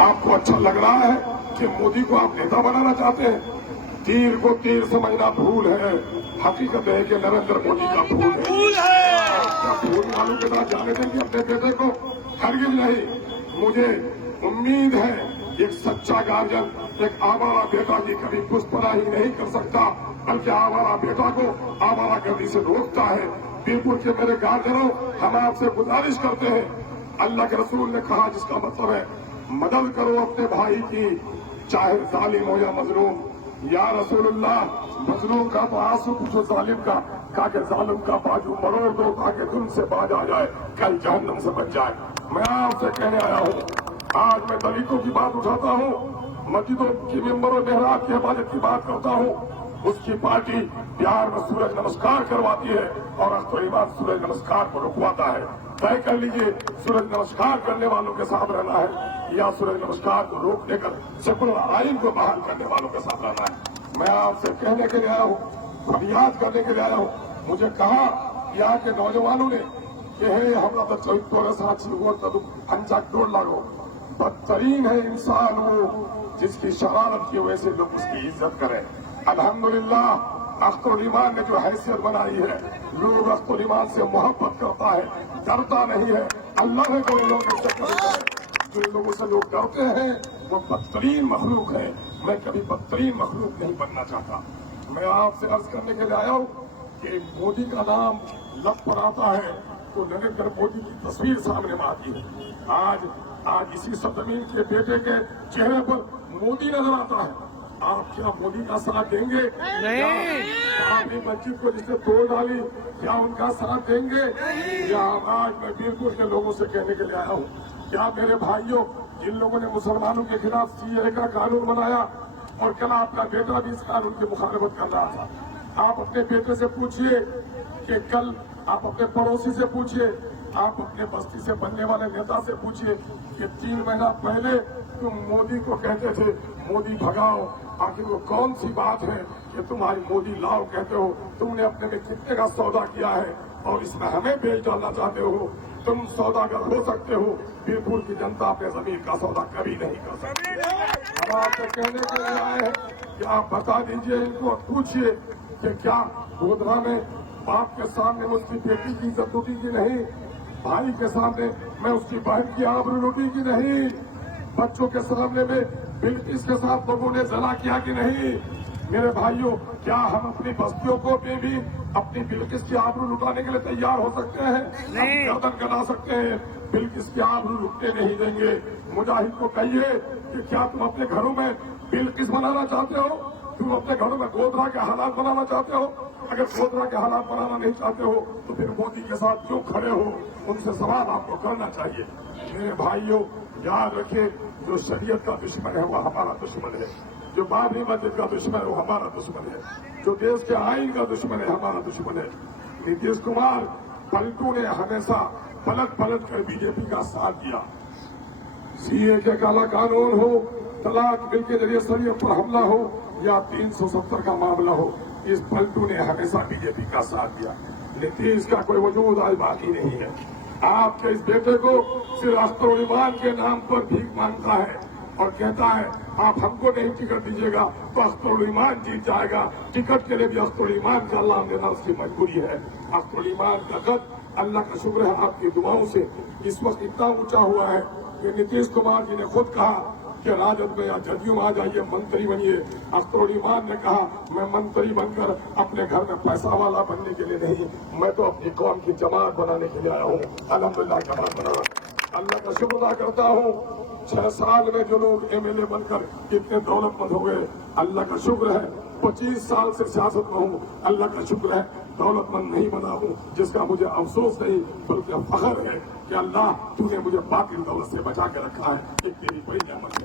آپ کو اچھا لگ رہا ہے کہ مودی کو آپ نیتا بنانا چاہتے ہیں؟ تیر کو تیر سمجھنا بھول ہے، حقیقت ہے کہ نریندر مودی کا بھول ہے۔ آپ کا بھول والوں کے ساتھ جانے دیں گے اپنے بیٹے کو؟ ہرگز نہیں۔ مجھے امید ہے ایک سچا گارجن ایک آوارہ بیٹا کی کبھی پشپراہی نہیں کر سکتا، بلکہ آوارہ بیٹا کو آوارہ گردی سے روکتا ہے۔ پیرپور کے میرے گارجنوں، ہم آپ سے گزارش کرتے ہیں، اللہ کے رسول نے کہا جس کا مطلب ہے مدد کرو اپنے بھائی کی، چاہے ظالم ہو یا مظلوم۔ یا رسول اللہ، مظلوم کا تو آنسو پوچھو ظالم کا، کہا کہ ظالم کا بازو مروڑ دو تاکہ تم سے باز آ جائے، کل جہنم سے بچ جائے۔ میں آپ سے کہنے آیا ہوں، آج میں دلتوں کی بات اٹھاتا ہوں، مسجدوں کی ممبر و محراب کی حفاظت کی بات کرتا ہوں۔ اس کی پارٹی بہار میں سورج نمسکار کرواتی ہے اور اختر ایمان سورج نمسکار کو رکواتا ہے۔ طے کر لیجیے، سورج نمسکار کرنے والوں کے ساتھ رہنا ہے یا سورج نمسکار کو روک دے کر سیکولر آئین کو بحال کرنے والوں کے ساتھ رہنا ہے۔ میں آپ سے کہنے کے لیے آیا ہوں، فریاد کرنے کے لیے آیا ہوں۔ مجھے کہا یہاں کے نوجوانوں نے کہ ہمارا تو چوتھے ساتھ انچاک ڈوڑ لاگو، بدترین ہے انسان وہ جس کی شرارت کی وجہ سے لوگ اس کی عزت کریں۔ الحمدللہ اختر الایمان نے جو حیثیت بنائی ہے، لوگ اختر الایمان سے محبت کرتا ہے، ڈرتا نہیں ہے۔ اللہ نے جو لوگ عزت کرتے ہیں، جو لوگوں سے لوگ ڈرتے ہیں وہ بدترین مخلوق ہے۔ میں کبھی بدترین مخلوق نہیں بننا چاہتا۔ میں آپ سے عرض کرنے کے لیے آیا ہوں کہ مودی کا نام لب پر آتا ہے تو نریندر مودی کی تصویر سامنے میں آتی ہے۔ آج اسی سرزمین کے بیٹے کے چہرے پر مودی نظر آتا ہے۔ آپ کیا مودی کا ساتھ دیں گے؟ نہیں۔ آپ کی مسجد کو جس نے توڑ ڈالی، کیا ان کا ساتھ دیں گے؟ یا آج میں پیرپور کے لوگوں سے کہنے کے لیے آیا ہوں، کیا میرے بھائیوں، جن لوگوں نے مسلمانوں کے خلاف CAA کا قانون بنایا اور کل آپ کا بیٹا بھی اس قانون کی مخالفت کر رہا تھا، آپ اپنے بیٹے سے پوچھئے کہ کل آپ اپنے پڑوسی سے پوچھئے، آپ اپنے بستی سے بننے والے نیتا سے پوچھئے کہ 3 مہینہ پہلے تم مودی کو کہتے تھے مودی بھگاؤ، آخر وہ کون سی بات ہے کہ تمہاری مودی لاؤ کہتے ہو؟ تم نے اپنے میں کتنے کا سودا کیا ہے اور اس میں ہمیں بیچ ڈالنا چاہتے ہو؟ تم سوداگر ہو سکتے ہو، پیرپور کی جنتا اپنے زمین کا سودا کبھی نہیں کر سکتی۔ ہم آپ سے کہنے کے لیے آئے ہیں کہ آپ بتا دیجئے، ان کو پوچھئے کہ کیا گودھرا میں باپ کے سامنے اس کی بیٹی کی عزت لوٹی کی نہیں؟ بھائی کے سامنے میں اس کی بہن کی آبرو لوٹی کی نہیں؟ بچوں کے سامنے میں بلقیس کے ساتھ لوگوں نے زنا کیا کہ نہیں؟ میرے بھائیوں، کیا ہم اپنی بستیوں کو بھی اپنی بلقیس کی آبرو لٹانے کے لیے تیار ہو سکتے ہیں؟ ہم گردن کٹا سکتے ہیں، بلقیس کی آبرو لٹنے نہیں دیں گے۔ مجاہد کو کہیے کہ کیا تم اپنے گھروں میں بلقیس بنانا چاہتے ہو؟ تم اپنے گھروں میں گودھرا کے حالات بنانا چاہتے ہو؟ اگر گودھرا کے حالات بنانا نہیں چاہتے ہو تو پھر مودی کے ساتھ کیوں کھڑے ہو؟ ان سے سوال آپ کو کرنا چاہیے۔ میرے بھائیوں، یاد رکھیں، جو شریعت کا دشمن ہے وہ ہمارا دشمن ہے، جو بابری مسجد کا دشمن ہے وہ ہمارا دشمن ہے، جو دیش کے آئین کا دشمن ہے ہمارا دشمن ہے۔ نتیش کمار پلٹو نے ہمیشہ پلٹ کر BJP کا ساتھ دیا۔ CAA کے کالا قانون ہو، طلاق بل کے ذریعے شریعت پر حملہ ہو یا 370 کا معاملہ ہو، اس پلٹو نے ہمیشہ BJP کا ساتھ دیا۔ نتیش کا کوئی وجود آج باقی نہیں ہے۔ آپ کے اس بیٹے کو صرف اختر الایمان کے نام پر بھیک مانگتا ہے اور کہتا ہے آپ ہم کو نہیں ٹکٹ دیجیے گا تو اختر الایمان جیت جائے گا۔ ٹکٹ کے لیے بھی اختر الایمان کا اللہ دینا اس کی مجبوری ہے۔ اختر الایمان کا قد اللہ کا شکر ہے آپ کی دعاؤں سے اس وقت اتنا اونچا ہوا ہے کہ نتیش کمار جی نے خود کہا کہ راجد میں یا جدیو میں آ جائیے، منتری بنیے۔ اختر الایمان نے کہا میں منتری بن کر اپنے گھر میں پیسہ والا بننے کے لیے نہیں، میں تو اپنی قوم کی جماعت بنانے کے لیے آیا ہوں۔ الحمدللہ جماعت بنا، اللہ کا شکر ادا کرتا ہوں۔ 6 سال میں جو لوگ MLA بن کر اتنے دولت مند ہو گئے، اللہ کا شکر ہے۔ 25 سال سے سیاست میں ہوں، اللہ کا شکر ہے دولت مند نہیں بنا ہوں، جس کا مجھے افسوس نہیں بلکہ فخر ہے کہ اللہ تو نے مجھے باطل دولت سے بچا کے رکھا ہے، ایک تیری بڑی نعمت ہے۔